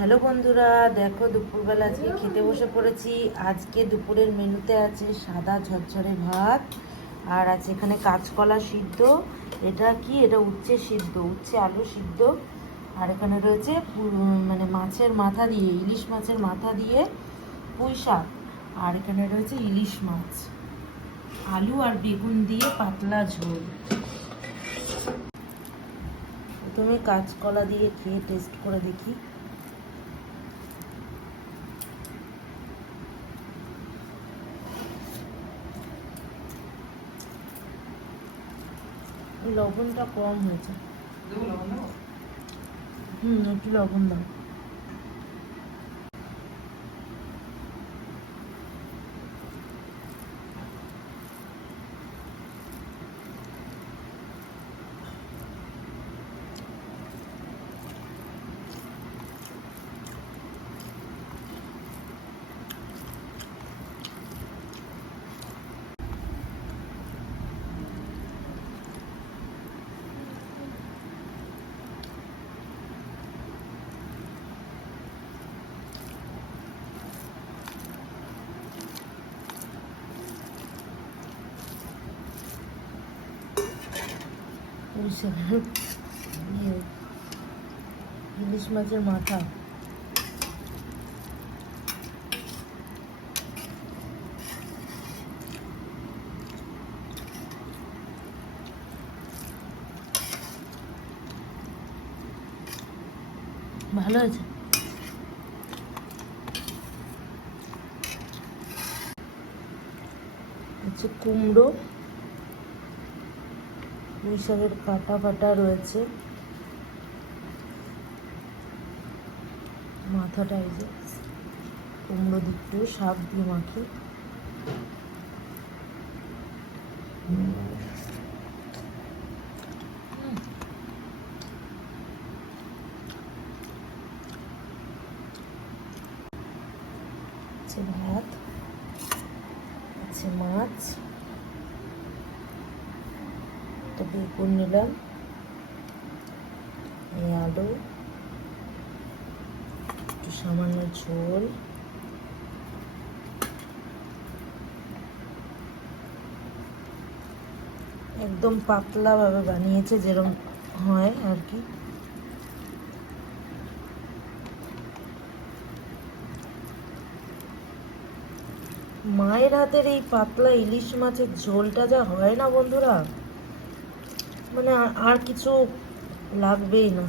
Hello বন্ধুরা, দেখো দুপুরবেলা আজকে খেতে বসে পড়েছি। আজকে দুপুরের মেনুতে আছে সাদা ঝরঝরে ভাত, আর আছে এখানে কাঁচকলা সিদ্ধ। এটা কি? এটা উচ্ছে সিদ্ধ, উচ্ছে আলু সিদ্ধ। আর এখানে রয়েছে মানে মাছের মাথা দিয়ে, ইলিশ মাছের মাথা দিয়ে পুঁই শাক। আর এখানে রয়েছে ইলিশ মাছ, আলু আর বেগুন দিয়ে পাতলা ঝোল। প্রথমে কাঁচকলা দিয়ে খেয়ে টেস্ট করে দেখি। লবণটা কম হয়েছে। একটু লবণ দাও। ইলিশ মাছের মাথা ভালো আছে। হচ্ছে কুমড়ো, পুঁই শাকের কাটা ফাটা রয়েছে, মাথাটা এই যে কুমড়ো দিকটু শাক দিয়ে মাখি। ভাত আছে, মাছ, একটা বেগুন নিলাম, এই আলু, একটু সামান্য ঝোল, একদম পাতলা ভাবে বানিয়েছে যেরকম হয় আর কি। মায়ের হাতের এই পাতলা ইলিশ মাছের ঝোলটা যা হয় না বন্ধুরা, মানে আর কিছু লাগবেই না।